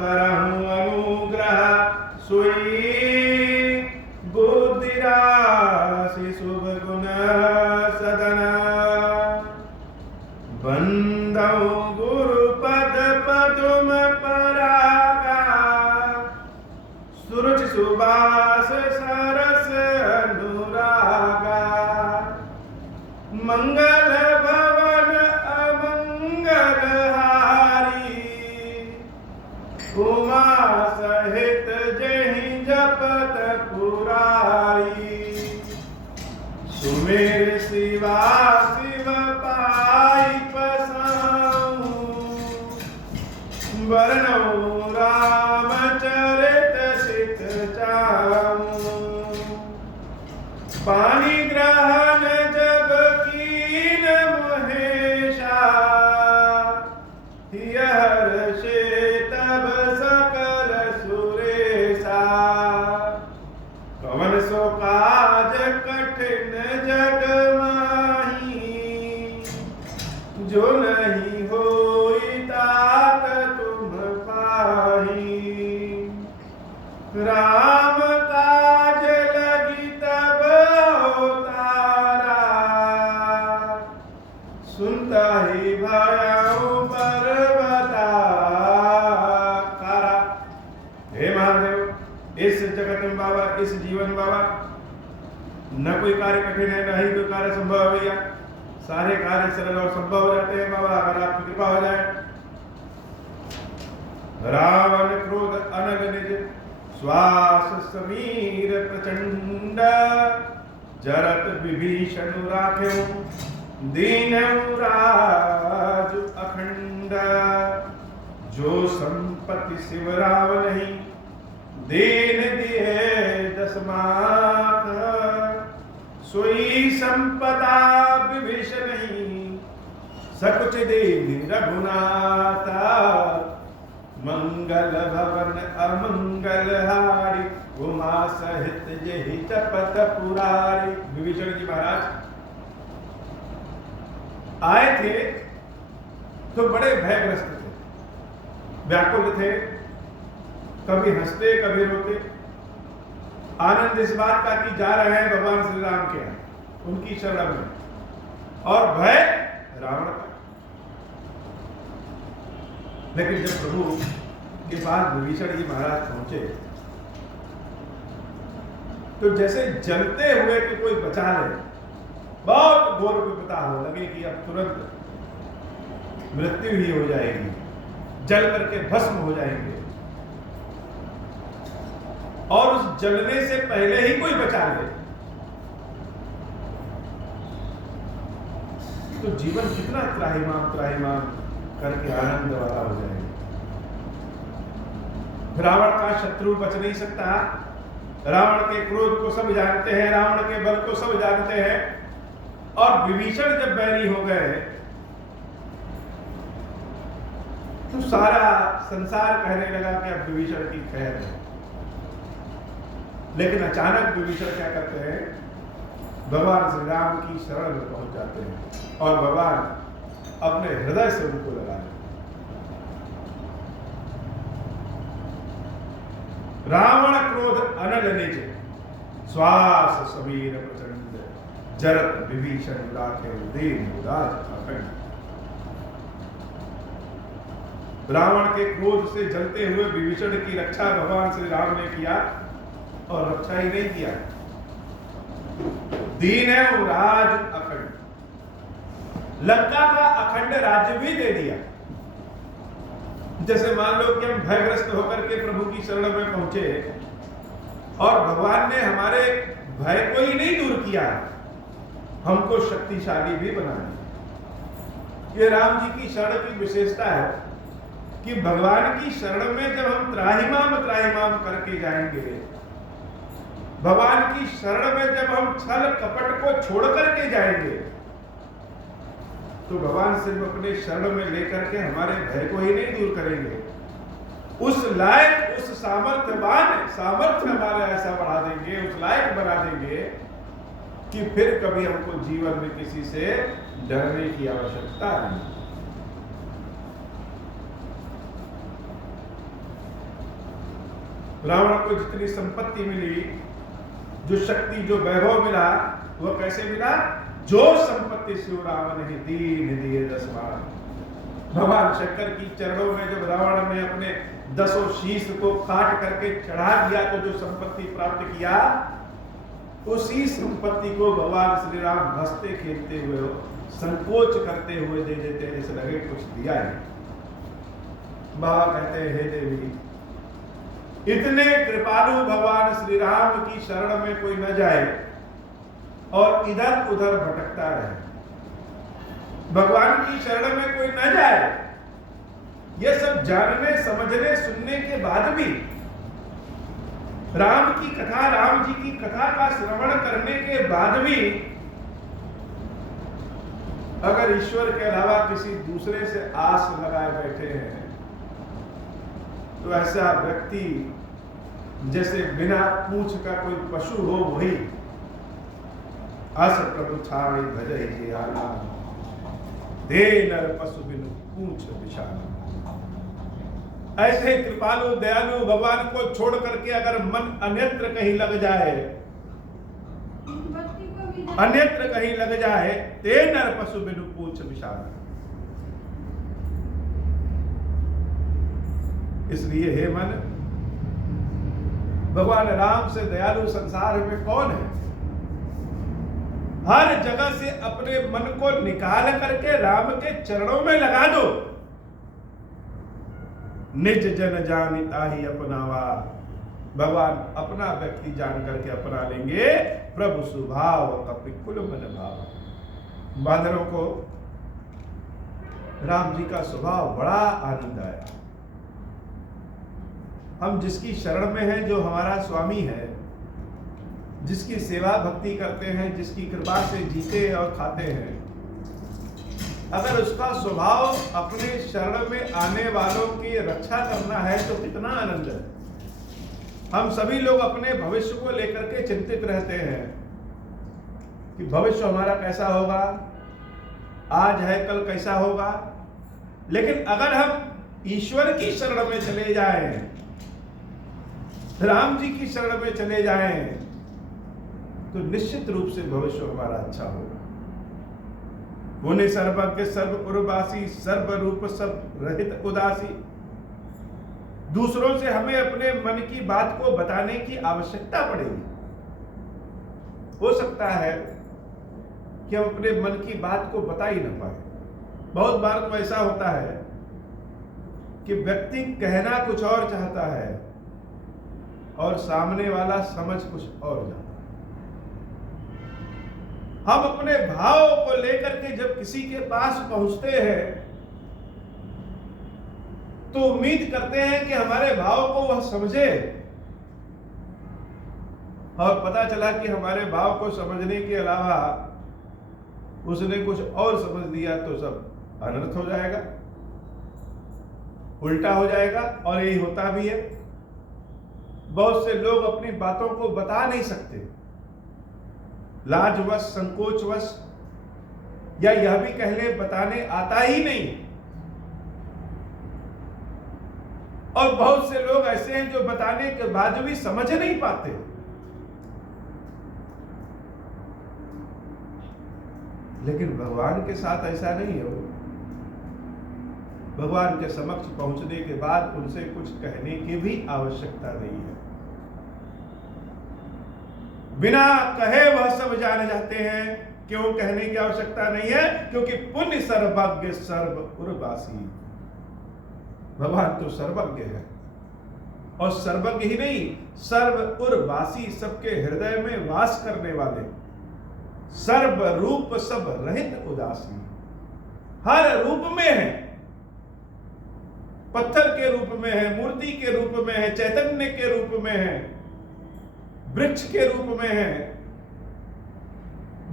करहु अनुग्रह सोई बुद्धि राशि शुभ गुण सदन बंदौ गुरु पद पदुम परागा सुरुचि सुबास सरस अनुरागा मंगल भवन अमंगल हारी उमा सहित जहि जपत पुरारी सुमेर शिवा शिव पाई पसाऊं वरनौ रामचरित सित चाऊं पानी ग्रहण जब कीन महेशा हर्षे तब सकल सुरेशा कवन सो काज कठिन जग माही जो नहीं होई तात तुम पाही राम काज लगी तब अवतारा सुनता ही भयाऊं पर्वताकारा। हे महादेव, इस जगत में बाबा, इस जीवन बाबा न कोई कार्य कठिन है, न ही कोई कार्य संभव है भैया। सारे कार्य सरल और संभव हो जाते हैं बाबा, अगर आपकी कृपा हो जाए। रावण क्रोध अनल निज श्वास समीर प्रचंड जरत विभीषण राख्यो दीनहु राज अखंड जो संपत्ति शिव राव नहीं दीन दिए दसमात सोई संपदा विभीषण नहीं सकुच देवी रघुनाथा मंगल भवन अमंगल हारी उमा सहित जहि जपत पुरारी। विभीषण जी महाराज आए थे तो बड़े भयग्रस्त थे, व्याकुल थे, कभी हंसते कभी रोते। आनंद इस बात का कि जा रहे हैं भगवान श्री राम के यहाँ, उनकी शरण में, और भय रावण का। लेकिन जब प्रभु के पास विभीषण जी महाराज पहुंचे तो जैसे जलते हुए कि कोई बचा ले, बहुत घोर विपदा हो लगे कि अब तुरंत मृत्यु ही हो जाएगी, जल करके भस्म हो जाएंगे, और उस जलने से पहले ही कोई बचा ले तो जीवन कितना त्राहिमाम त्राहिमाम करके आनंद वाला हो जाएगा। रावण का शत्रु बच नहीं सकता। रावण के क्रोध को सब जानते हैं, रावण के बल को सब जानते हैं, और विभीषण जब बैरी हो गए तो सारा संसार कहने लगा कि अब विभीषण की खैर है। लेकिन अचानक विभीषण क्या करते हैं, भगवान श्री राम की शरण में पहुंच जाते हैं और भगवान अपने हृदय से उनको लगा लेते। रावण क्रोध अनल निज श्वास समीर प्रचंड जरत विभीषण राखे दीन राज अखंड। रावण के क्रोध से जलते हुए विभीषण की रक्षा भगवान श्री राम ने किया, और रक्षा ही नहीं किया, दीन है वो राज अखंड, लंका का अखंड राज्य भी दे दिया। जैसे मान लो कि हम भयग्रस्त होकर के प्रभु की शरण में पहुंचे और भगवान ने हमारे भय को ही नहीं दूर किया, हमको शक्तिशाली भी बना दिया। ये राम जी की शरण की विशेषता है कि भगवान की शरण में जब हम त्राहिमाम त्राहिमाम करके जाएंगे, भगवान की शरण में जब हम छल कपट को छोड़ करके जाएंगे, तो भगवान सिर्फ अपने शरण में लेकर के हमारे भय को ही नहीं दूर करेंगे, उस लायक, उस सामर्थ्यवान सामर्थ्य हमारा ऐसा बढ़ा देंगे, उस लायक बना देंगे कि फिर कभी हमको जीवन में किसी से डरने की आवश्यकता नहीं। रावण को जितनी संपत्ति मिली, जो शक्ति, जो वैभव मिला, वह कैसे मिला? जो संपत्ति शिव रावण ने दीन दिए 10 बार। भगवान शंकर की चरणों में जब रावण ने अपने 10 शीश को काट करके चढ़ा दिया तो जो संपत्ति प्राप्त किया, उसी संपत्ति को भगवान श्री राम हंसते खेलते हुए, संकोच करते हुए दे देते, ऐसे लगे कुछ दिया है। बाबा कहते हैं, हे देवी, इतने कृपालु भगवान श्री राम की शरण में कोई न जाए और इधर उधर भटकता रहे, भगवान की शरण में कोई न जाए, यह सब जानने, समझने, सुनने के बाद भी, राम की कथा, राम जी की कथा का श्रवण करने के बाद भी, अगर ईश्वर के अलावा किसी दूसरे से आस लगाए बैठे हैं, तो ऐसा व्यक्ति जैसे बिना पूंछ का कोई पशु हो, वही अस प्रभु छाड़े भजै जे आला, दे नर पशु बिनु पूंछ विशाला। ऐसे कृपालु दयालु भगवान को छोड़ करके अगर मन अन्यत्र कहीं लग जाए, अन्यत्र कहीं लग जाए, ते नर पशु बिनु पूंछ विशाला। इसलिए हे मन, भगवान राम से दयालु संसार में कौन है? हर जगह से अपने मन को निकाल करके राम के चरणों में लगा दो। निज जन जानिता ही अपनावा, भगवान अपना व्यक्ति जान करके अपना लेंगे। प्रभु सुभाव कपिकुल मन भाव। बांदरों को राम जी का स्वभाव बड़ा आनंद आया। हम जिसकी शरण में हैं, जो हमारा स्वामी है, जिसकी सेवा भक्ति करते हैं, जिसकी कृपा से जीते और खाते हैं, अगर उसका स्वभाव अपने शरण में आने वालों की रक्षा करना है तो कितना आनंद है। हम सभी लोग अपने भविष्य को लेकर के चिंतित रहते हैं कि भविष्य हमारा कैसा होगा, आज है कल कैसा होगा। लेकिन अगर हम ईश्वर की शरण में चले जाएं, राम जी की शरण में चले जाएं, तो निश्चित रूप से भविष्य हमारा अच्छा होगा। पुण्य सर्वज्ञ सर्व उर्वासी, सर्व रूप सब रहित उदासी। दूसरों से हमें अपने मन की बात को बताने की आवश्यकता पड़ेगी। हो सकता है कि हम अपने मन की बात को बता ही ना पाए। बहुत बार तो ऐसा होता है कि व्यक्ति कहना कुछ और चाहता है और सामने वाला समझ कुछ और जाता है। हम अपने भाव को लेकर के जब किसी के पास पहुंचते हैं तो उम्मीद करते हैं कि हमारे भाव को वह समझे, और पता चला कि हमारे भाव को समझने के अलावा उसने कुछ और समझ लिया तो सब अनर्थ हो जाएगा, उल्टा हो जाएगा। और यही होता भी है। बहुत से लोग अपनी बातों को बता नहीं सकते, लाजवश, संकोचवश, या यह भी कह ले बताने आता ही नहीं। और बहुत से लोग ऐसे हैं जो बताने के बाद भी समझ नहीं पाते। लेकिन भगवान के साथ ऐसा नहीं है। भगवान के समक्ष पहुंचने के बाद उनसे कुछ कहने की भी आवश्यकता नहीं है। बिना कहे वह सब जाने जाते हैं। क्यों कहने की आवश्यकता नहीं है? क्योंकि पुण्य सर्वज्ञ सर्व उर्वासी। भगवान तो सर्वज्ञ है, और सर्वज्ञ ही नहीं, सर्व उर्वासी, सबके हृदय में वास करने वाले, सर्व रूप सब रहित उदासी। हर रूप में है, पत्थर के रूप में है, मूर्ति के रूप में है, चैतन्य के रूप में है, वृक्ष के रूप में है।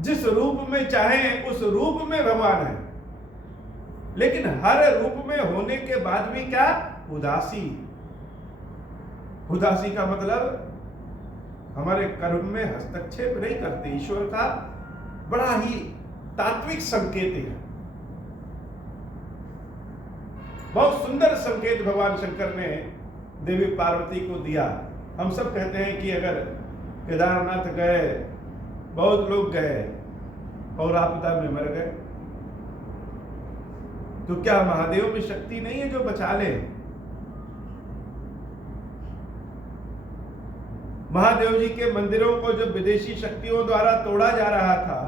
जिस रूप में चाहे उस रूप में भगवान है। लेकिन हर रूप में होने के बाद भी क्या? उदासी। उदासी का मतलब हमारे कर्म में हस्तक्षेप नहीं करते। ईश्वर का बड़ा ही तात्विक संकेत है। बहुत सुंदर संकेत भगवान शंकर ने देवी पार्वती को दिया हम सब कहते हैं कि अगर केदारनाथ गए, बहुत लोग गए और आपदा में मर गए, तो क्या महादेव में शक्ति नहीं है जो बचा ले? महादेव जी के मंदिरों को जब विदेशी शक्तियों द्वारा तोड़ा जा रहा था,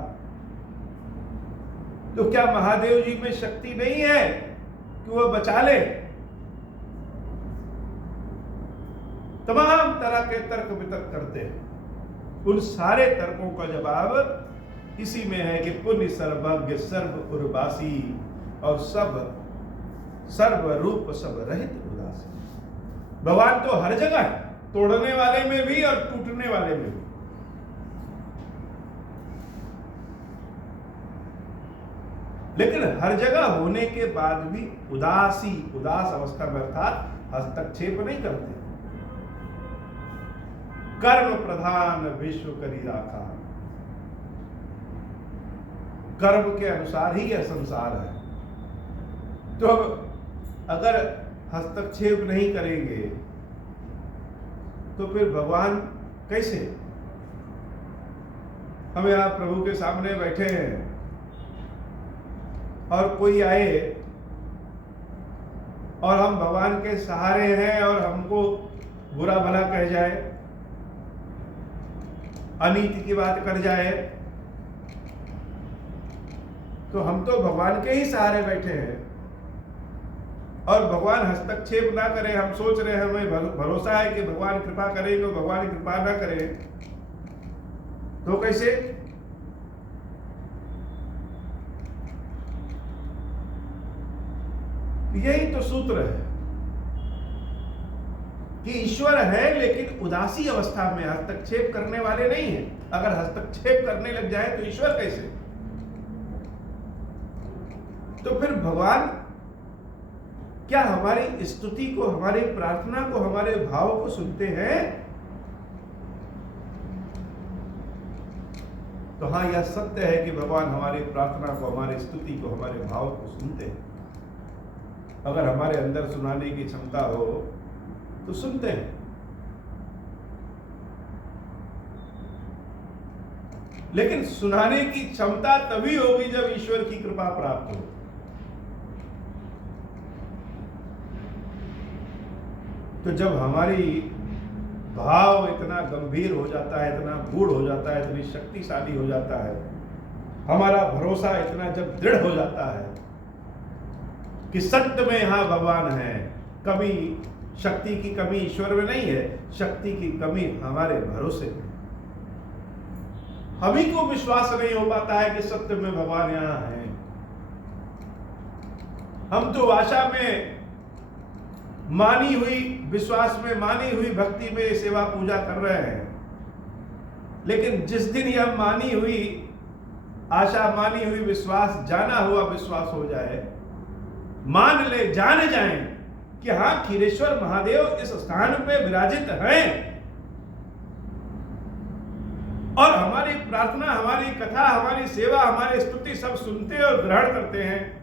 तो क्या महादेव जी में शक्ति नहीं है कि वह बचा ले? तमाम तरह के तर्क वितर्क करते हैं। उन सारे तर्कों का जवाब इसी में है कि पुण्य सर्वज्ञ सर्व उर्वासी और सब सर्व रूप सब रहित उदासी। भगवान तो हर जगह है, तोड़ने वाले में भी और टूटने वाले में भी। लेकिन हर जगह होने के बाद भी उदास अवस्था में, अर्थात हस्तक्षेप नहीं करते। कर्म प्रधान विश्व करी राखा, कर्म के अनुसार ही यह संसार है। तो अब अगर हस्तक्षेप नहीं करेंगे तो फिर भगवान कैसे? हम यहां प्रभु के सामने बैठे हैं और कोई आए और हम भगवान के सहारे हैं और हमको बुरा भला कह जाए, अनीति की बात कर जाए, तो हम तो भगवान के ही सहारे बैठे हैं और भगवान हस्तक्षेप ना करें। हम सोच रहे हैं, हमें भरोसा है कि भगवान कृपा करेंगे, भगवान कृपा ना करें तो कैसे? यही तो सूत्र है कि ईश्वर है लेकिन उदासी अवस्था में, हस्तक्षेप करने वाले नहीं है। अगर हस्तक्षेप करने लग जाए तो ईश्वर कैसे? तो फिर भगवान क्या हमारी स्तुति को, हमारी प्रार्थना को, हमारे भाव को सुनते हैं? तो हाँ, यह सत्य है कि भगवान हमारी प्रार्थना को, हमारी स्तुति को, हमारे भाव को सुनते हैं। अगर हमारे अंदर सुनाने की क्षमता हो तो सुनते हैं। लेकिन सुनाने की क्षमता तभी होगी जब ईश्वर की कृपा प्राप्त हो। तो जब हमारी भाव इतना गंभीर हो जाता है, इतना गूढ़ हो जाता है, इतनी शक्तिशाली हो जाता है, हमारा भरोसा इतना जब दृढ़ हो जाता है कि सत्य में यहां भगवान है, कभी शक्ति की कमी ईश्वर में नहीं है, शक्ति की कमी हमारे भरोसे में। हम ही को विश्वास नहीं हो पाता है कि सत्य में भगवान यहां है। हम तो आशा में मानी हुई, विश्वास में मानी हुई भक्ति में सेवा पूजा कर रहे हैं, लेकिन जिस दिन यह मानी हुई आशा, मानी हुई विश्वास, जाना हुआ विश्वास हो जाए, मान ले, जान जाएं कि हाँ, खीरेश्वर महादेव इस स्थान पे विराजित हैं और हमारी प्रार्थना, हमारी कथा, हमारी सेवा, हमारी स्तुति सब सुनते और ग्रहण करते हैं।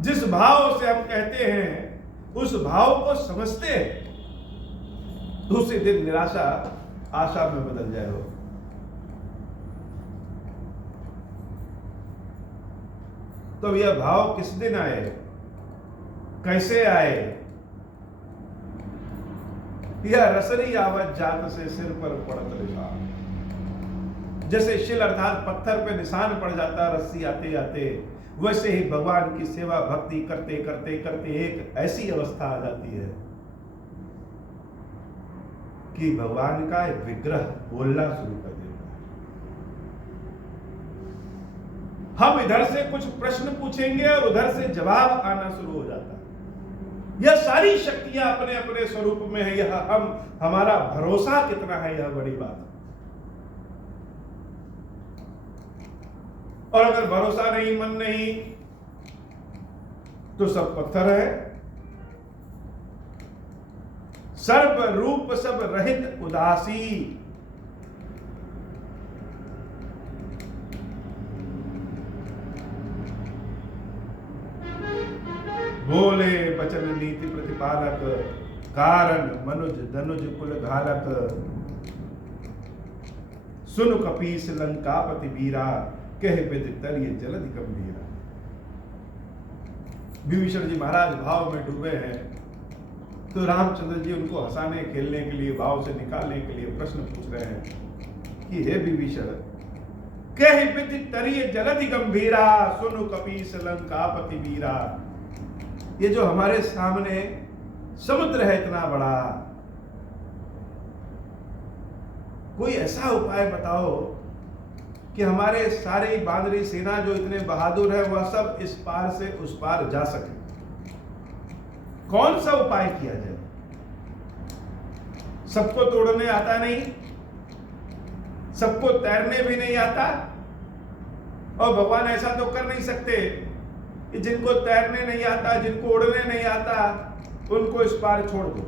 जिस भाव से हम कहते हैं उस भाव को समझते हैं, दूसरे दिन निराशा आशा में बदल जाए हो। तो यह भाव किस दिन आए, कैसे आए? यह रसरी आवत जात से सिर पर पड़त निशान। जैसे शिल अर्थात पत्थर पे निशान पड़ जाता रस्सी आते आते, वैसे ही भगवान की सेवा भक्ति करते करते करते एक ऐसी अवस्था आ जाती है कि भगवान का एक विग्रह बोलना शुरू कर देता है। हम इधर से कुछ प्रश्न पूछेंगे और उधर से जवाब आना शुरू हो जाता है। यह सारी शक्तियां अपने अपने स्वरूप में है। यह हमारा भरोसा कितना है, यह बड़ी बात है। और अगर भरोसा नहीं, मन नहीं, तो सब पत्थर है। सर्व रूप सब रहित उदासी। बोले बचन नीति प्रतिपालक, कारण मनुज धनुज कुल घालक, सुन कपीस लंकापति वीरा, कह विद तरिय जलधि गंभीरा। विभीषण जी महाराज भाव में डूबे हैं, तो रामचंद्र जी उनको हंसाने खेलने के लिए, भाव से निकालने के लिए प्रश्न पूछ रहे हैं कि हे विभीषण, कह विद तरिय जलधि गंभीरा, सुनु कपीस लंकापति वीरा। ये जो हमारे सामने समुद्र है इतना बड़ा, कोई ऐसा उपाय बताओ कि हमारे सारे बानरी सेना जो इतने बहादुर है वह सब इस पार से उस पार जा सके। कौन सा उपाय किया जाए? सबको तोड़ने आता नहीं, सबको तैरने भी नहीं आता, और भगवान ऐसा तो कर नहीं सकते कि जिनको तैरने नहीं आता, जिनको उड़ने नहीं आता, उनको इस पार छोड़ दो।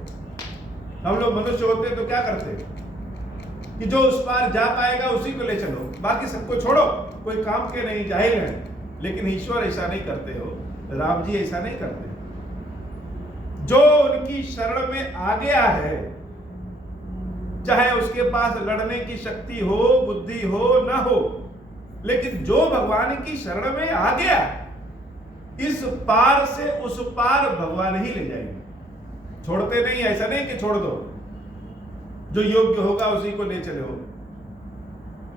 हम लोग मनुष्य होते तो क्या करते कि जो उस पार जा पाएगा उसी को ले चलो, बाकी सबको छोड़ो, कोई काम के नहीं, जाहिल है। लेकिन ईश्वर ऐसा नहीं करते हो, राम जी ऐसा नहीं करते। जो उनकी शरण में आ गया है, चाहे उसके पास लड़ने की शक्ति हो, बुद्धि हो, न हो, लेकिन जो भगवान की शरण में आ गया, इस पार से उस पार भगवान ही ले जाएंगे। छोड़ते नहीं, ऐसा नहीं कि छोड़ दो, जो योग्य होगा उसी को ले चले हो।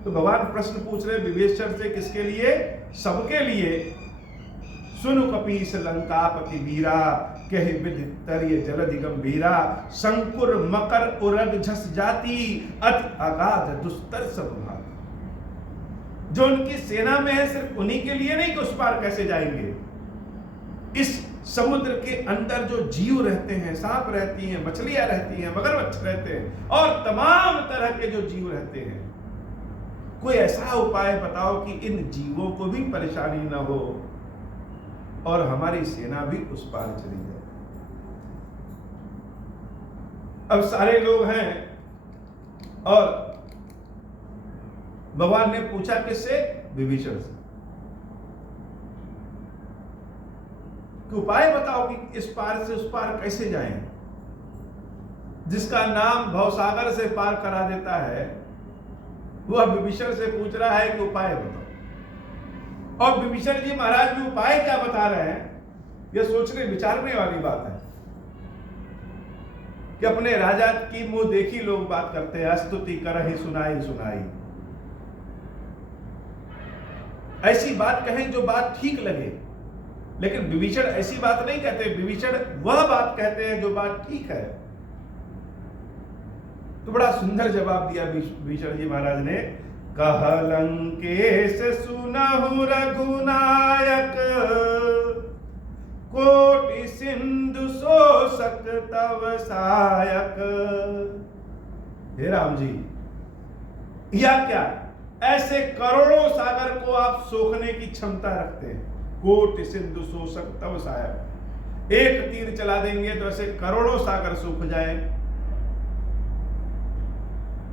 तो भगवान प्रश्न पूछ रहे विभीषण से, किसके लिए? सबके लिए। सुनु कपीस लंकापति वीरा, कह विद तरिय जलधि गंभीरा, शंकुर मकर उरग झस जाती, अति अगाध दुस्तर सब भाग। जो उनकी सेना में है सिर्फ उन्हीं के लिए नहीं कि उस पार कैसे जाएंगे। इस समुद्र के अंदर जो जीव रहते हैं, सांप रहती हैं, मछलियां रहती हैं, मगरमच्छ रहते हैं, और तमाम तरह के जो जीव रहते हैं, कोई ऐसा उपाय बताओ कि इन जीवों को भी परेशानी न हो और हमारी सेना भी उस पार चली जाए। अब सारे लोग हैं और भगवान ने पूछा किससे? विभीषण से, कि उपाय बताओ कि इस पार से उस पार कैसे जाएं। जिसका नाम भवसागर से पार करा देता है, वह विभीषण से पूछ रहा है कि उपाय बताओ। और विभीषण जी महाराज भी उपाय क्या बता रहे हैं, यह सोचने विचारने वाली बात है कि अपने राजा की मुंह देखी लोग बात करते हैं, स्तुति करहि सुनाई सुनाई। ऐसी बात कहें जो बात ठीक लगे, लेकिन विभीषण ऐसी बात नहीं कहते। विभीषण वह बात कहते हैं जो बात ठीक है। तो बड़ा सुंदर जवाब दिया विभीषण जी महाराज ने, कह लंकेश सुनहु रघुनायक, कोटि सिंधु शोषक तव सायक। हे राम जी, या क्या ऐसे करोड़ों सागर को आप सोखने की क्षमता रखते हैं? कोटि सिंधु शोषक तव सायक, एक तीर चला देंगे तो ऐसे करोड़ों सागर सूख जाए।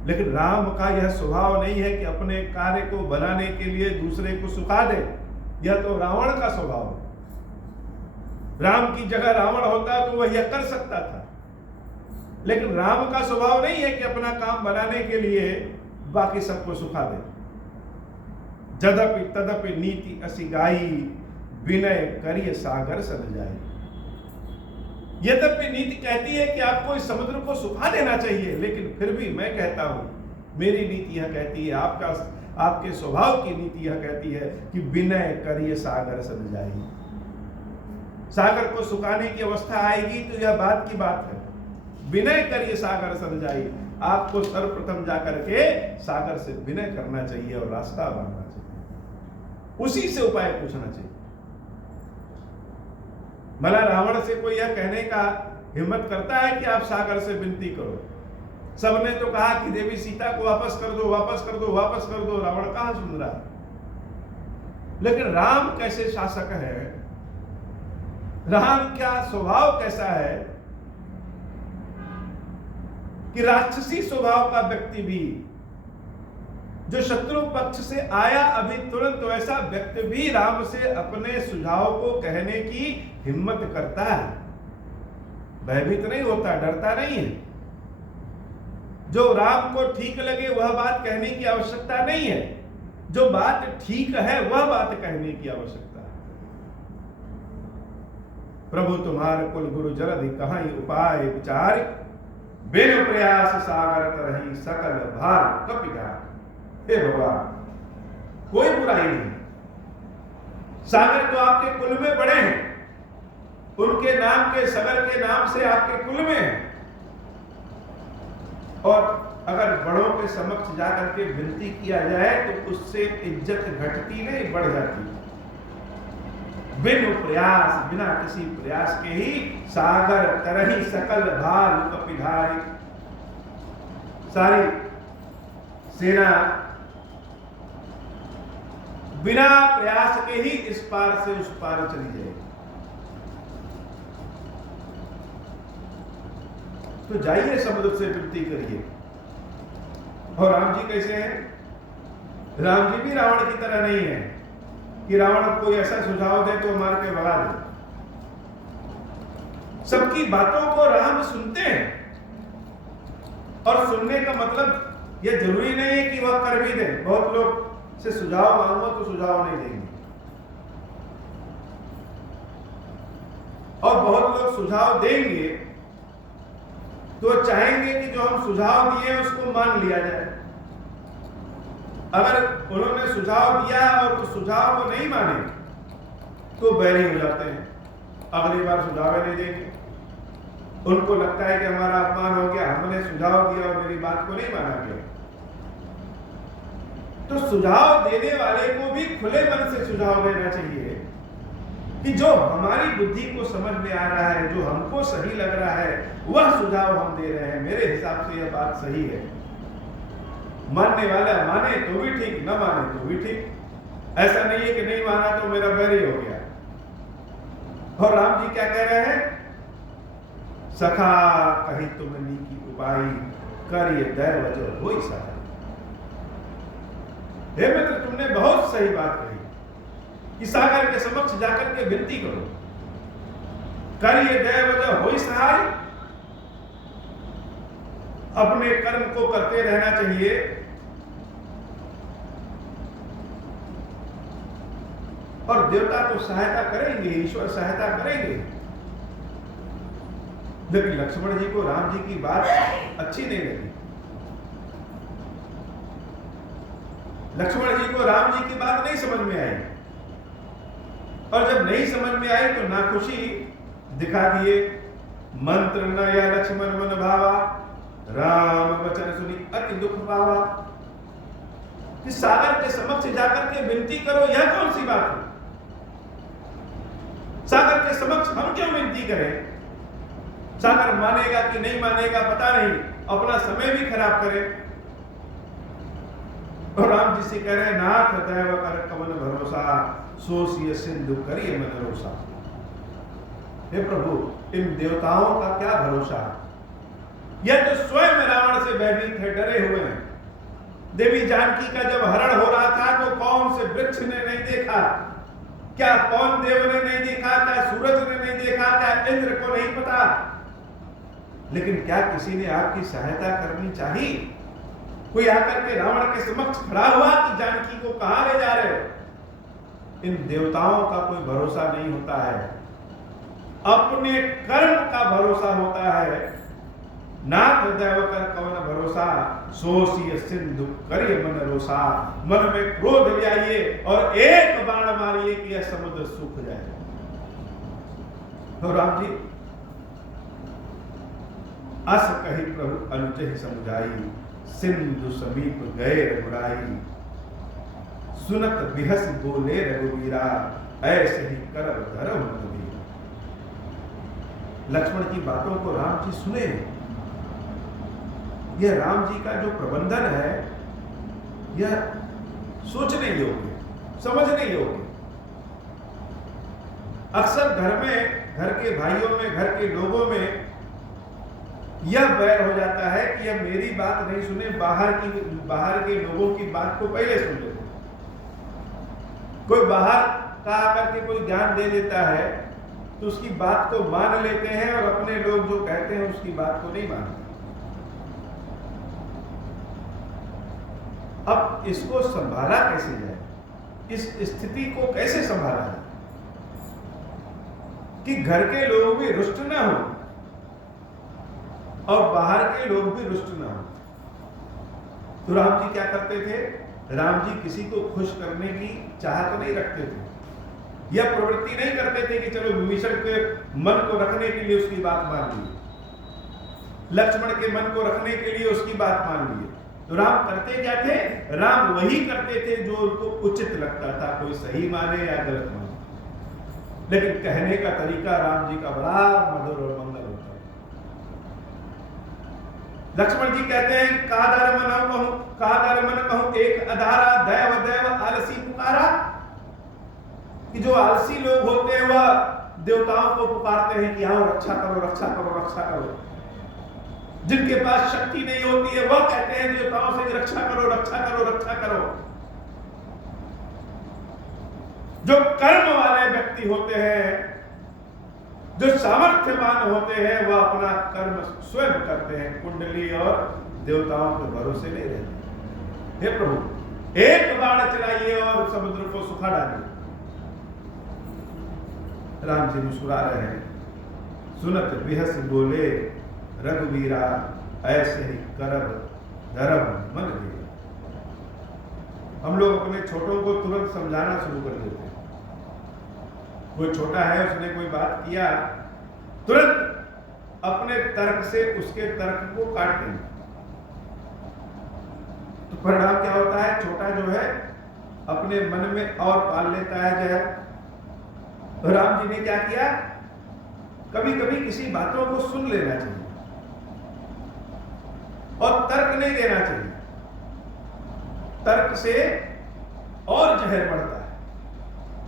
लेकिन राम का यह स्वभाव नहीं है कि अपने कार्य को बनाने के लिए दूसरे को सुखा दे। यह तो रावण का स्वभाव है। राम की जगह रावण होता तो वह यह कर सकता था, लेकिन राम का स्वभाव नहीं है कि अपना काम बनाने के लिए बाकी सबको सुखा दे। जदपि तदपि नीति असि गाई, विनय करिय सागर सद जाए। यद्यपि नीति कहती है कि आपको इस समुद्र को सुखा देना चाहिए, लेकिन फिर भी मैं कहता हूं, मेरी नीति यह कहती है, आपके स्वभाव की नीति यह कहती है कि विनय करिय सागर सद जाए। सागर को सुखाने की अवस्था आएगी तो यह बात की बात है। विनय करिए सागर सद जाए। आपको सर्वप्रथम जाकर के सागर से विनय करना चाहिए और रास्ता बनना चाहिए, उसी से उपाय पूछना चाहिए। भला रावण से कोई यह कहने का हिम्मत करता है कि आप सागर से विनती करो? सबने तो कहा कि देवी सीता को वापस कर दो, वापस कर दो, वापस कर दो। रावण कहां सुन रहा है? लेकिन राम कैसे शासक है, राम क्या स्वभाव कैसा है कि राक्षसी स्वभाव का व्यक्ति भी, जो शत्रु पक्ष से आया अभी तुरंत, वैसा व्यक्ति भी राम से अपने सुझाव को कहने की हिम्मत करता है। भयभीत नहीं होता, डरता नहीं है। जो राम को ठीक लगे वह बात कहने की आवश्यकता नहीं है, जो बात ठीक है वह बात कहने की आवश्यकता है। प्रभु तुम्हारे कुल गुरु जलधि कहाई उपाय विचार, बिन प्रयास सागर तरही सकल भार कपिधार। हे भगवान, कोई बुराई नहीं। सागर तो आपके कुल में बड़े हैं, उनके नाम के, सगर के नाम से आपके कुल में है। और अगर बड़ों के समक्ष जाकर के विनती किया जाए तो उससे इज्जत घटती नहीं, बढ़ जाती। बिन प्रयास, बिना किसी प्रयास के ही सागर तरही सकल भाल कपिधारी। सारी सेना बिना प्रयास के ही इस पार से उस पार चली जाएगी। तो जाइए समुद्र से विनती करिए। और राम जी कैसे हैं? राम जी भी रावण की तरह नहीं है कि रावण कोई ऐसा सुझाव दे तो मार के भगा दे। सबकी बातों को राम सुनते हैं, और सुनने का मतलब यह जरूरी नहीं है कि वह कर भी दें। बहुत लोग से सुझाव मांगो तो सुझाव नहीं देंगे, और बहुत लोग सुझाव देंगे तो चाहेंगे कि जो हम सुझाव दिए उसको मान लिया जाए। अगर उन्होंने सुझाव दिया और उस सुझाव को नहीं माने तो बैरी हो जाते हैं, अगली बार सुझाव नहीं देंगे। उनको लगता है कि हमारा अपमान हो गया, हमने सुझाव दिया और मेरी बात को नहीं माना गया। तो सुझाव देने वाले को भी खुले मन से सुझाव देना चाहिए कि जो हमारी बुद्धि को समझ में आ रहा है, जो हमको सही लग रहा है, वह सुझाव हम दे रहे हैं। मेरे हिसाब से यह बात सही है। मानने वाला माने तो भी ठीक, न माने तो भी ठीक। ऐसा नहीं है कि नहीं माना तो मेरा बैरी हो गया। और राम जी क्या कह रहे हैं? सखा कही तुम नीकी उपाय, करिए दैव जो होई सहाय। हे मित्र, तुमने बहुत सही बात कही कि सागर के समक्ष जाकर के विनती करो, करिए दैव जो होई सहाय। अपने कर्म को करते रहना चाहिए, और देवता तो सहायता करेंगे, ईश्वर सहायता करेंगे। लेकिन लक्ष्मण जी को राम जी की बात अच्छी नहीं लगी। लक्ष्मण जी को राम जी की बात नहीं समझ में आई, और जब नहीं समझ में आई तो नाखुशी दिखा दिए। मंत्र न या लक्ष्मण मन भावा, राम वचन सुनी अति दुख पावा। कि सागर के समक्ष जाकर के विनती करो, यह कौन सी बात है? सागर के समक्ष हम क्यों विनती करें? सागर मानेगा कि नहीं मानेगा पता नहीं, अपना समय भी खराब करे। और राम जी से कह रहे हैं, नाथ दैव कर कवन भरोसा, सोसिय सिंधु करिए मन रोसा। हे प्रभु, इन देवताओं का क्या भरोसा? यह तो स्वयं रावण से भयभीत है, डरे हुए हैं। देवी जानकी का जब हरण हो रहा था तो कौन से वृक्ष ने नहीं देखा? क्या पवन देव ने नहीं देखा? क्या सूरज ने नहीं देखा? क्या इंद्र को नहीं पता? लेकिन क्या किसी ने आपकी सहायता करनी चाहिए? कोई आकर के रावण के समक्ष खड़ा हुआ कि जानकी को कहां ले जा रहे हो? इन देवताओं का कोई भरोसा नहीं होता है, अपने कर्म का भरोसा होता है। नाथ दैव कर कवन भरोसा, सोसिय सिंधु करिए मन रोसा। मन में क्रोध ले आइए और एक बाण मारिए कि यह समुद्र सूख जाए। तो राम जी अस कही प्रभु अनुजहि समुझाई, सिंधु समीप गए रघुराई। सुनत बिहस बोले रघुवीरा, ऐसे ही करब धरम रघुवीरा। लक्ष्मण की बातों को राम जी सुने। यह राम जी का जो प्रबंधन है, यह सोचने योग्य, समझने योग्य। अक्सर घर में, घर के भाइयों में, घर के लोगों में यह बैर हो जाता है कि यह मेरी बात नहीं सुने, बाहर के लोगों की बात को पहले सुन लेते। कोई बाहर का आकर के कोई ज्ञान दे देता है तो उसकी बात को मान लेते हैं और अपने लोग जो कहते हैं उसकी बात को नहीं मानते। अब इसको संभाला कैसे जाए, इस स्थिति को कैसे संभाला जाए कि घर के लोग भी रुष्ट ना हो और बाहर के लोग भी रुष्ट ना हो। तो राम जी क्या करते थे? राम जी किसी को खुश करने की चाहत नहीं रखते थे या प्रवृत्ति नहीं करते थे कि चलो विभीषण के मन को रखने के लिए उसकी बात मान ली, लक्ष्मण के मन को रखने के लिए उसकी बात मान ली। तो राम करते क्या थे? राम वही करते थे जो उनको उचित लगता था, कोई सही माने या गलत माने, लेकिन कहने का तरीका राम जी का बड़ा मधुर और मंगल होता है। लक्ष्मण जी कहते हैं कादर मन कहूं एक अधारा दैव दैव आलसी पुकारा, कि जो आलसी लोग होते हैं वह देवताओं को पुकारते हैं कि आओ रक्षा करो रक्षा करो रक्षा करो। जिनके पास शक्ति नहीं होती है वह कहते हैं देवताओं से रक्षा करो रक्षा करो रक्षा करो। जो कर्म वाले व्यक्ति होते हैं, जो सामर्थ्यवान होते हैं, वह अपना कर्म स्वयं करते हैं, कुंडली और देवताओं के भरोसे नहीं रहते। हे प्रभु एक बाण चलाइए और समुद्र को सुखा डालिए। राम जी मुस्कुरा रहे हैं, सुनत बिहस बोले रघुवीरा ऐसे ही करब धर्म मन दिया। हम लोग अपने छोटों को तुरंत समझाना शुरू कर देते हैं। कोई छोटा है, उसने कोई बात किया, तुरंत अपने तर्क से उसके तर्क को काट देंगे। तो परिणाम क्या होता है? छोटा जो है अपने मन में और पाल लेता है जहर। तो राम जी ने क्या किया? कभी कभी किसी बातों को सुन लेना चाहिए और तर्क नहीं देना चाहिए। तर्क से और जहर बढ़ता है।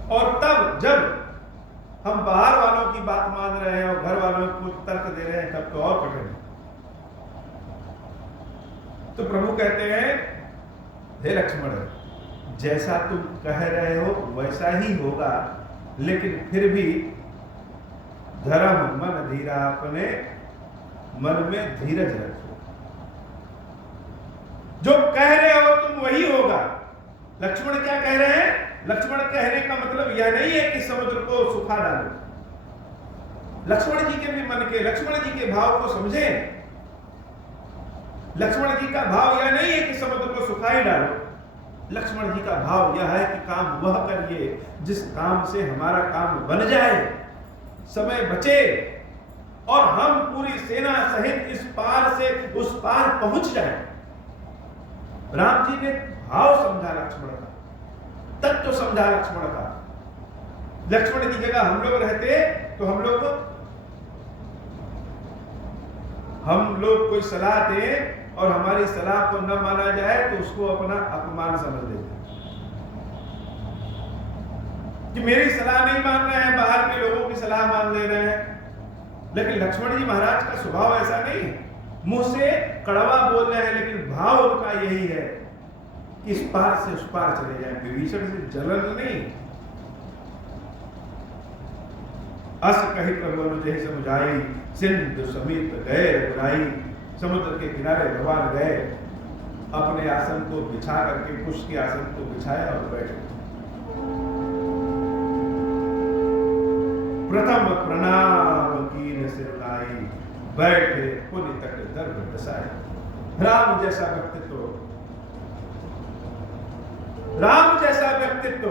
और तब जब हम बाहर वालों की बात मान रहे हैं और घर वालों को तर्क दे रहे हैं, तब तो और कठिन है। तो प्रभु कहते हैं हे लक्ष्मण, जैसा तुम कह रहे हो वैसा ही होगा, लेकिन फिर भी धर्म मन धीरा, अपने मन में धीरज रखो। जो कह रहे हो तुम वही होगा। लक्ष्मण क्या कह रहे हैं? लक्ष्मण कहने का मतलब यह नहीं है कि समुद्र को सुखा डालो। लक्ष्मण जी के भी मन के, लक्ष्मण जी के भाव को समझें। लक्ष्मण जी का भाव यह नहीं है कि समुद्र को सुखा ही डालो। लक्ष्मण जी का भाव यह है कि काम वह करिए जिस काम से हमारा काम बन जाए, समय बचे और हम पूरी सेना सहित इस पार से उस पार पहुंच जाए। राम जी ने भाव समझा लक्ष्मण का, तत्व तो समझा लक्ष्मण का। लक्ष्मण की जगह हम लोग रहते तो हम लोग कोई सलाह दें और हमारी सलाह को न माना जाए तो उसको अपना अपमान समझ लेते कि मेरी सलाह नहीं मान रहे हैं, बाहर के लोगों की सलाह मान ले रहे हैं। लेकिन लक्ष्मण जी महाराज का स्वभाव ऐसा नहीं है। मुंह से कड़वा बोल रहे हैं लेकिन भाव उनका यही है कि इस पार से उस पार चले जाए, विभीषण से जलन नहीं। अस कही प्रभु अनुजहि समुझाई, सिंधु समीप गए रघुराई। समुद्र के किनारे भगवान गए, अपने आसन को बिछा करके कुश के आसन को बिछाया और बैठे। प्रथम प्रणाम कीन सिर लाई, बैठे पुनि तट दर्भ दसाए। राम जैसा व्यक्तित्व, राम जैसा व्यक्तित्व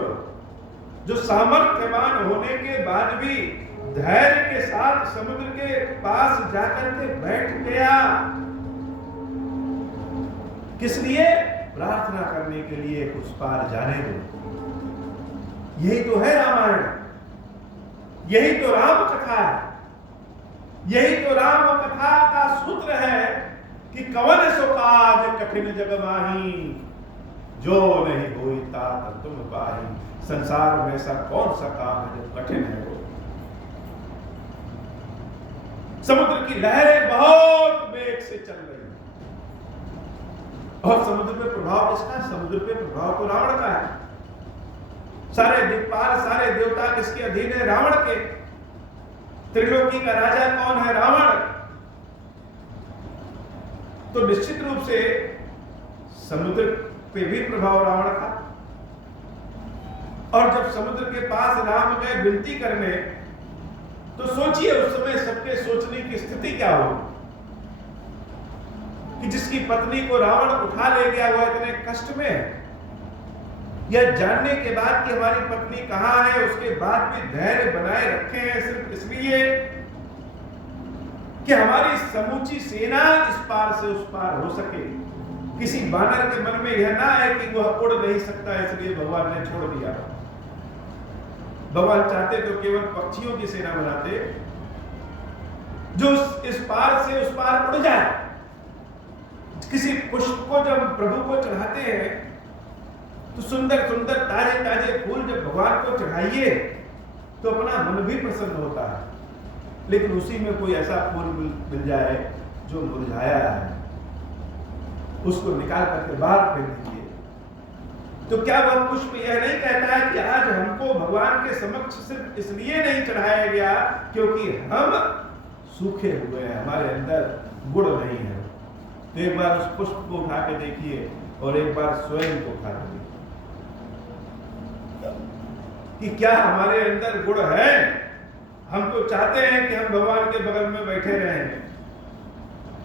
जो सामर्थ्यवान होने के बाद भी धैर्य के साथ समुद्र के पास जाकर के बैठ गया। किस लिए? प्रार्थना करने के लिए, उस पार जाने दो। यही तो है रामायण, यही तो राम कथा है, यही तो राम कथा का सूत्र है कि कवन सो काज कठिन जग माही, जो नहीं होई तात तुम पाही। संसार में ऐसा कौन सा काम है जो कठिन है? वो समुद्र की लहरें बहुत वेग से चल रही है और समुद्र पे प्रभाव किसका? समुद्र पे प्रभाव तो रावण का है। सारे दिक्पाल, सारे देवता किसके अधीन है? रावण के। त्रिलोकी का राजा कौन है? रावण। तो निश्चित रूप से समुद्र पे भी प्रभाव रावण का। और जब समुद्र के पास राम गए विनती करने, तो सोचिए उस समय सबके सोचने की स्थिति क्या हो कि जिसकी पत्नी को रावण उठा ले गया, वो इतने कष्ट में है। यह जानने के बाद कि हमारी पत्नी कहां है, उसके बाद भी धैर्य बनाए रखे हैं सिर्फ इसलिए कि हमारी समूची सेना इस पार से उस पार हो सके। किसी बानर के मन में यह ना है कि वह उड़ नहीं सकता, इसलिए भगवान ने छोड़ दिया। भगवान चाहते तो केवल पक्षियों की सेना बनाते जो इस पार से उस पार उड़ जाए। किसी पुष्प को जब प्रभु को चढ़ाते हैं तो सुंदर सुंदर ताजे ताजे फूल जब भगवान को चढ़ाइए तो अपना मन भी प्रसन्न होता है, लेकिन उसी में कोई ऐसा फूल मिल जाए जो मुरझाया है, उसको निकाल करके बाहर फेंक दीजिए। तो क्या वह पुष्प यह नहीं कहता है कि आज हमको भगवान के समक्ष सिर्फ इसलिए नहीं चढ़ाया गया क्योंकि हम सूखे हुए हैं, हमारे अंदर गुण नहीं है? तो एक बार उस पुष्प को उठा के देखिए और एक बार स्वयं को उठा के देखिए कि क्या हमारे अंदर गुण है। हम तो चाहते हैं कि हम भगवान के बगल में बैठे रहें,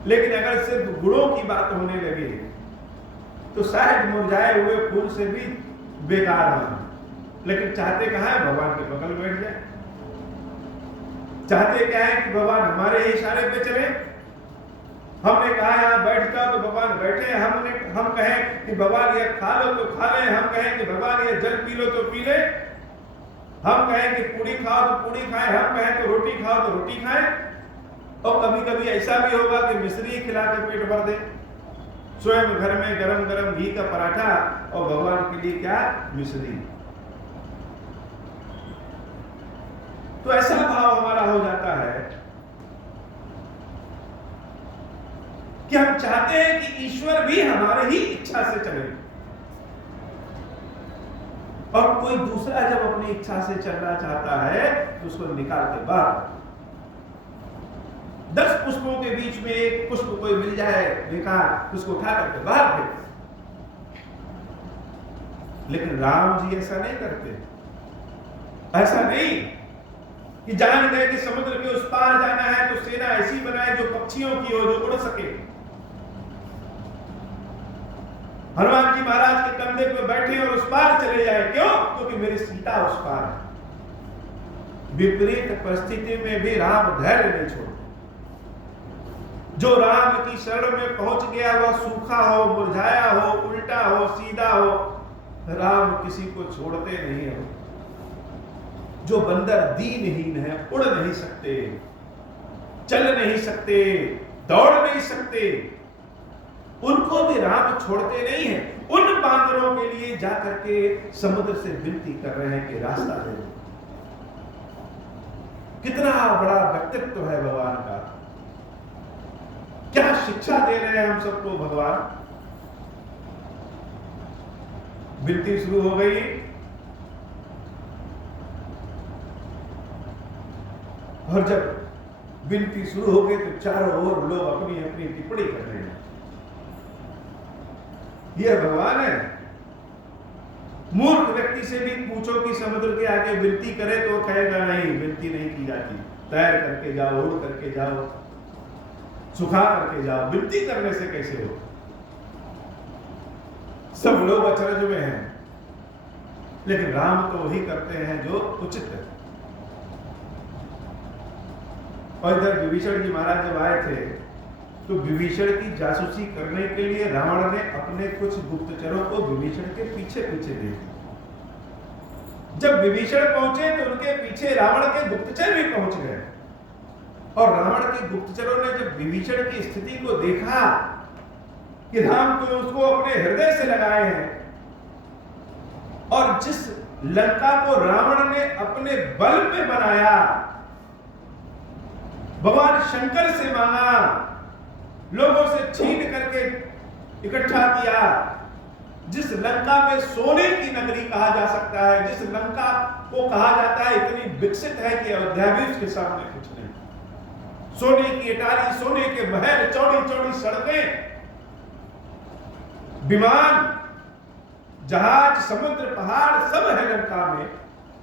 लेकिन अगर सिर्फ गुणों की बात होने लगे तो शायद मुरझाए हुए फूल से भी बेकार हो। लेकिन चाहते कहां है? भगवान के बगल में बैठ जाए। चाहते क्या है कि भगवान हमारे ही इशारे पे चले। हमने कहा यहां बैठ जाओ तो भगवान बैठे, हम कहें कि भगवान ये खा लो तो खा ले, हम कहें कि भगवान ये जल पी लो तो पी ले, हम कहें कि पूड़ी खाओ तो पूड़ी खाएं, हम कहें तो रोटी खाओ तो रोटी खाएं। और कभी कभी ऐसा भी होगा कि मिश्री खिला के पेट भर दे, स्वयं घर में गरम गरम घी का पराठा और भगवान के लिए क्या? मिश्री। तो ऐसा भाव हमारा हो जाता है कि हम चाहते हैं कि ईश्वर भी हमारे ही इच्छा से चले, और कोई दूसरा जब अपनी इच्छा से चलना चाहता है तो उसको निकाल के बाहर। 10 पुष्पों के बीच में एक पुष्प कोई मिल जाए बेकार, उसको उठा करके बाहर फेंक। लेकिन राम जी ऐसा नहीं करते। ऐसा नहीं कि जान गए कि समुद्र के उस पार जाना है तो सेना ऐसी बनाए जो पक्षियों की हो, जो उड़ सके। हनुमान जी महाराज के कंधे पे बैठे और उस पार चले जाए। क्यों? क्योंकि मेरी सीता उस पार है। विपरीत परिस्थिति में भी राम धैर्य नहीं छोड़ते। जो राम की शरण में पहुंच गया वह सूखा हो, मुरझाया हो, उल्टा हो, सीधा हो, राम किसी को छोड़ते नहीं हो। जो बंदर दीनहीन है, उड़ नहीं सकते, चल नहीं सकते, दौड़ नहीं सकते, उनको भी राम छोड़ते नहीं है। उन बांदरों के लिए जाकर के समुद्र से विनती कर रहे हैं कि रास्ता दे दो। कितना बड़ा व्यक्तित्व है भगवान का, क्या शिक्षा दे रहे हैं हम सबको भगवान। विनती शुरू हो गई और जब विनती शुरू हो गई तो चारों ओर लोग अपनी अपनी टिप्पणी कर रहे हैं। यह भगवान है। मूर्ख व्यक्ति से भी पूछो कि समुद्र के आगे विनती करे तो कहेगा नहीं, विनती नहीं की जाती। तैर करके जाओ, उड़ करके जाओ, सुखा करके जाओ, विनती करने से कैसे हो। सब लोग अचरज में हैं, लेकिन राम तो वही करते हैं जो उचित है। और इधर विभीषण जी महाराज जब आए थे तो विभीषण की जासूसी करने के लिए रावण ने अपने कुछ गुप्तचरों को विभीषण के पीछे पीछे भेजा। जब विभीषण पहुंचे तो उनके पीछे रावण के गुप्तचर भी पहुंच गए। और रावण के गुप्तचरों ने जब विभीषण की स्थिति को देखा कि राम तो उसको अपने हृदय से लगाए हैं, और जिस लंका को रावण ने अपने बल पे बनाया, भगवान शंकर से मांगा, लोगों से छीन करके इकट्ठा किया, जिस लंका में सोने की नगरी कहा जा सकता है, जिस लंका को कहा जाता है इतनी विकसित है कि अयोध्या भी उसके सामने कुछ नहीं। सोने की अटारी, सोने के महल, चौड़ी चौड़ी सड़कें, विमान, जहाज, समुद्र, पहाड़ सब है लंका में।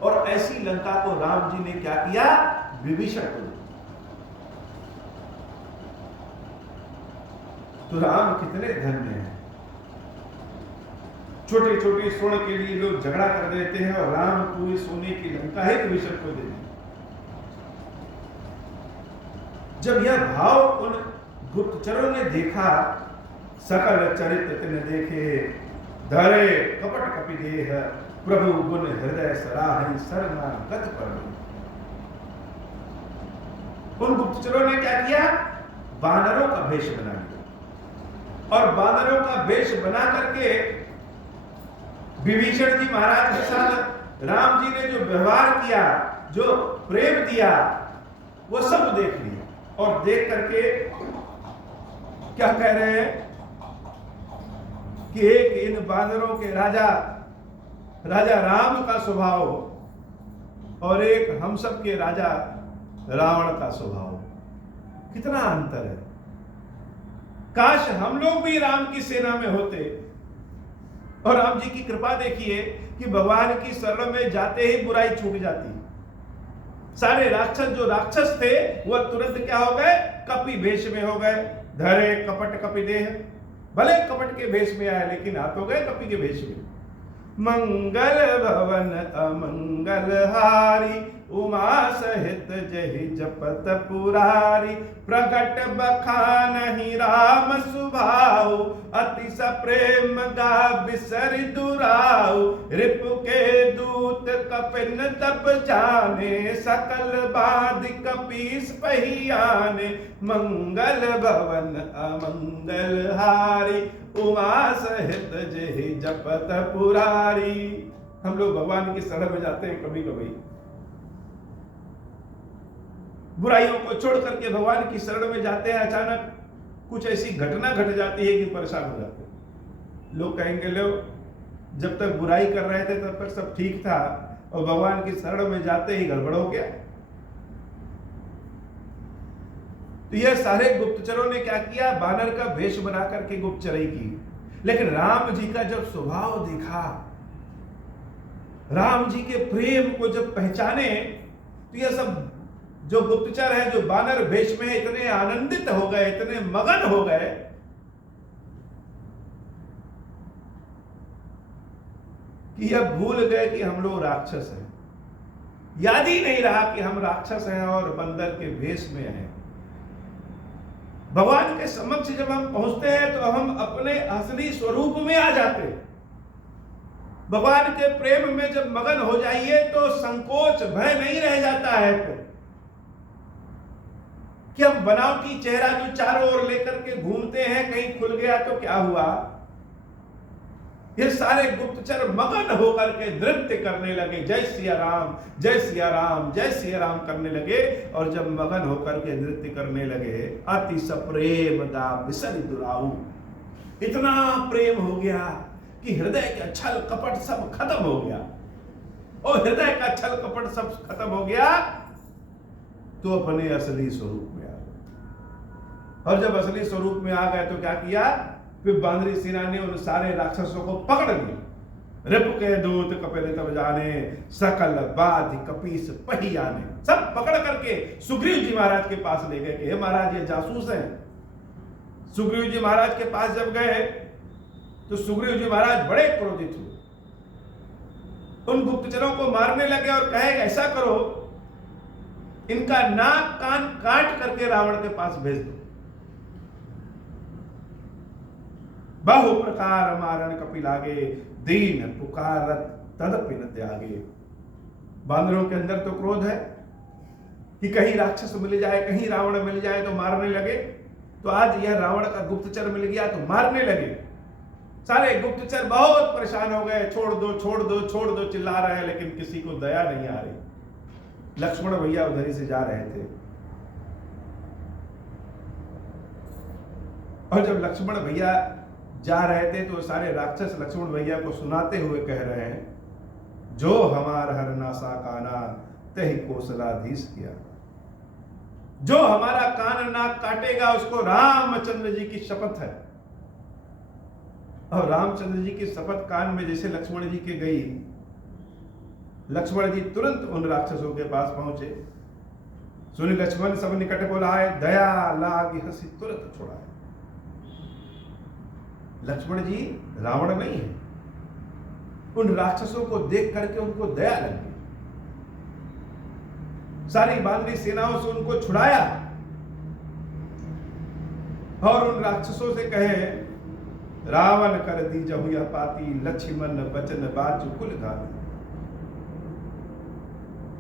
और ऐसी लंका को राम जी ने क्या किया? विभीषण को दिया। तो राम कितने धन्य हैं। छोटे छोटे स्वर्ण के लिए लोग झगड़ा कर देते हैं और राम पूरी सोने की लंका ही विभीषण को दे दी। जब यह भाव उन गुप्तचरों ने देखा, सकल चरित्र तिन देखे, धरे कपट कपि देह, प्रभु गुण हृदय सराहि, शरणागत पर। उन गुप्तचरों ने क्या किया? बानरों का वेश बना लिया और बानरों का वेश बना करके विभीषण जी महाराज के साथ राम जी ने जो व्यवहार किया, जो प्रेम दिया, वो सब देख लिया। और देख करके क्या कह रहे हैं कि एक इन बानरों के राजा राम का स्वभाव और एक हम सब के राजा रावण का स्वभाव, कितना अंतर है। काश हम लोग भी राम की सेना में होते। और राम जी की कृपा देखिए कि भगवान की शरण में जाते ही बुराई छूट जाती। सारे राक्षस जो राक्षस थे वह तुरंत क्या हो गए? कपि भेष में हो गए। धरे कपट कपि देह, भले कपट के भेष में आए लेकिन आ तो गए कपि के भेष में। मंगल भवन अमंगल हारी, उमा सहित जहि जपत पुरारी। प्रगट बखानहि राम सुभाऊ, अति सप्रेम गा बिसरि दुराऊ। रिपु के दूत कपिन तप जाने, सकल बाधि कपीस पहियाने। मंगल भवन अमंगल हारी, उमा सहित जहि जपत पुरारी। हम लोग भगवान की शरण में जाते हैं कभी कभी, बुराइयों को छोड़ करके भगवान की शरण में जाते हैं, अचानक कुछ ऐसी घटना घट जाती है कि परेशान हो जाते हैं। लोग कहेंगे लो जब तक बुराई कर रहे थे तब तक सब ठीक था और भगवान की शरण में जाते ही गड़बड़ हो गया। तो यह सारे गुप्तचरों ने क्या किया? बानर का वेश बना करके गुप्तचरी की। लेकिन राम जी का जब स्वभाव देखा, राम जी के प्रेम को जब पहचाने, तो यह सब जो गुप्तचर है, जो बानर वेश में है, इतने आनंदित हो गए, इतने मगन हो गए कि यह भूल गए कि हम लोग राक्षस हैं। याद ही नहीं रहा कि हम राक्षस हैं और बंदर के वेश में हैं। भगवान के समक्ष जब हम पहुंचते हैं तो हम अपने असली स्वरूप में आ जाते हैं। भगवान के प्रेम में जब मगन हो जाइए तो संकोच, भय नहीं रह जाता है फिर कि हम बनावटी चेहरा जो चारों ओर लेकर के घूमते हैं, कहीं खुल गया तो क्या हुआ। ये सारे गुप्तचर मगन होकर के नृत्य करने लगे, जय सिया राम, जय सिया राम, जय सिया राम करने लगे। और जब मगन होकर के नृत्य करने लगे, अति सप्रेम दा बिसरि दुराऊ, इतना प्रेम हो गया कि हृदय का छल कपट सब खत्म हो गया। और हृदय का छल कपट सब खत्म हो गया तो अपने असली स्वरूप में आ गए। और जब असली स्वरूप में आ गए तो क्या किया? फिर बानरी सेना ने उन सारे राक्षसों को पकड़ लिया। रिपु के दूत कपिन तप जाने, सकल बाधि कपीस पहियाने। सब पकड़ करके सुग्रीव जी महाराज के पास ले गए कि हे महाराज ये जासूस हैं। सुग्रीव जी महाराज के पास जब गए तो सुग्रीव जी महाराज बड़े क्रोधित हुए, उन गुप्तचरों को मारने लगे और कहे ऐसा करो, इनका नाक कान काट करके रावण के पास भेज दो। बहु प्रकार मारण कपि लागे, दीन पुकारत तदपि न त्यागे। बांदरों के अंदर तो क्रोध है कि कहीं राक्षस मिल जाए, कहीं रावण मिल जाए तो मारने लगे। तो आज यह रावण का गुप्तचर मिल गया तो मारने लगे। सारे गुप्तचर बहुत परेशान हो गए, छोड़ दो छोड़ दो छोड़ दो चिल्ला रहे हैं, लेकिन किसी को दया नहीं आ रही। लक्ष्मण भैया उधर ही से जा रहे थे और जब लक्ष्मण भैया जा रहे थे तो सारे राक्षस लक्ष्मण भैया को सुनाते हुए कह रहे हैं, जो हमार हर नासा काना तही कौशलाधीश किया। जो हमारा कान नाक काटेगा उसको रामचंद्र जी की शपथ है। और रामचंद्र जी की शपथ कान में जैसे लक्ष्मण जी के गई, लक्ष्मण जी तुरंत उन राक्षसों के पास पहुंचे। सुन लक्ष्मण सब निकट बोला है, दया लागी हंसी तुरंत छोड़ा है। लक्ष्मण जी रावण नहीं है। उन राक्षसों को देख करके उनको दया लगी, सारी बानरी सेनाओं से उनको छुड़ाया और उन राक्षसों से कहे, रावण कर दी जहु यह पाती, लक्ष्मण बचन बाजु कुल घाती,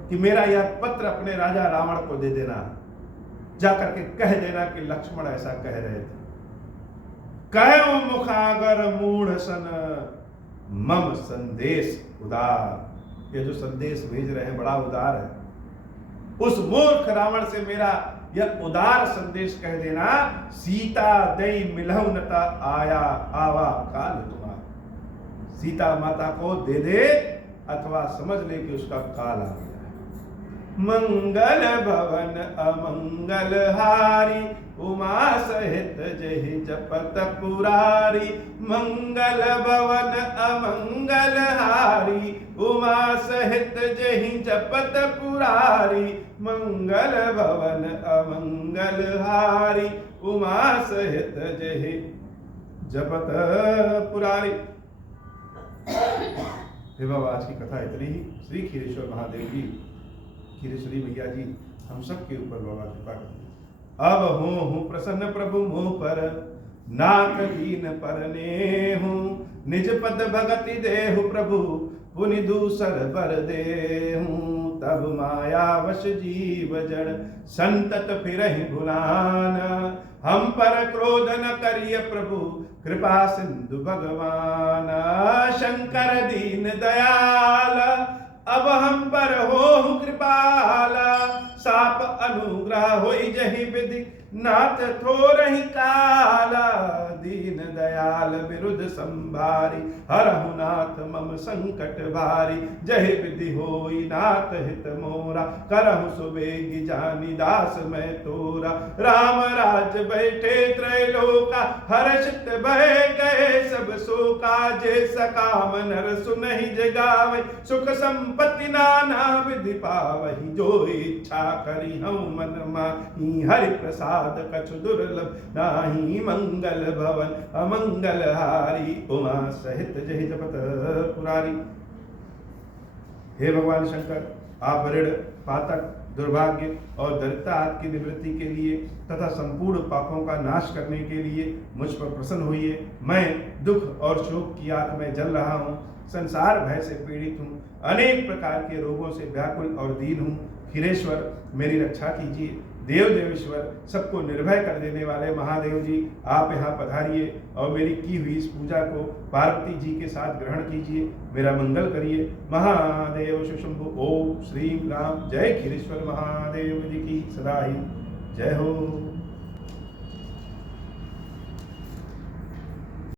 कि मेरा यह पत्र अपने राजा रावण को दे देना, जाकर के कह देना कि लक्ष्मण ऐसा कह रहे थे। कहो मुखागर मूढ़ सन मम संदेश उदार। ये जो संदेश भेज रहे हैं बड़ा उदार है। उस मूर्ख रावण से मेरा यह उदार संदेश कह देना, सीता दई मिलहु नता आया आवा काल तुम्हारा। सीता माता को दे दे अथवा समझ ले कि उसका काल आ गया। मंगल भवन अमंगल हारी, उमा सहित जहि जपत पुरारी। मंगल भवन अमंगल हारी, उमा सहित जहि जपत पुरारी। मंगल भवन अमंगल हारी, उमा सहित जहि जपत पुरारी। हे बाबा, आज की कथा इतनी ही। श्री खीरेश्वर महादेव जी, खीरेश्वरी मैया जी हम सब के ऊपर बाबा कृपा करें। अब हूँ प्रसन्न प्रभु मोह पर, नाथ दीन पर नेहूँ। निज पद भगति देहु प्रभु, पुनि दूसर बर देहूँ। तब माया वश जीव जड़, संतत फिरहि भुलान। हम पर क्रोध न करिय प्रभु, कृपा सिंधु भगवान। शंकर दीन दयाल, अब हम पर हो कृपाला। साप अनुग्रह होई जहि विधि, नाथ थोरहि काला। दीन दयाल विरुद्ध संभारी, हरहु नाथ मम संकट भारी। जहि विधि होई नाथ हित मोरा, करहु सुबेगी जानी दास मैं तोरा। राम राज बैठे त्रैलोका, हर्षित भय गए सब शोका। जे सकाम नर सुनहि जगावे, सुख संपत्ति नाना विधि पावहि। जो इच्छा करी हम मन माही, हरि प्रसाद कछु दुर्लभ नाही। मंगल भवन अमंगल हारी, उमा सहित जहि जपत पुरारी। हे भगवान शंकर, आप ऋण पातक दुर्भाग्य और दरिद्रता आदि की निवृत्ति के लिए तथा संपूर्ण पापों का नाश करने के लिए मुझ पर प्रसन्न होइए। मैं दुख और शोक की आग में जल रहा हूँ, संसार भय से पीड़ित हूँ, अनेक प्रकार के रोगों से व्याकुल और दीन हूँ। खीरेश्वर मेरी रक्षा कीजिए। देव देवेश्वर, सबको निर्भय कर देने वाले महादेव जी, आप यहाँ पधारिए और मेरी की हुई इस पूजा को पार्वती जी के साथ ग्रहण कीजिए, मेरा मंगल करिए। महादेव शुशंभु। ओम श्री राम। जय खीरेश्वर महादेव जी की सदा ही जय हो।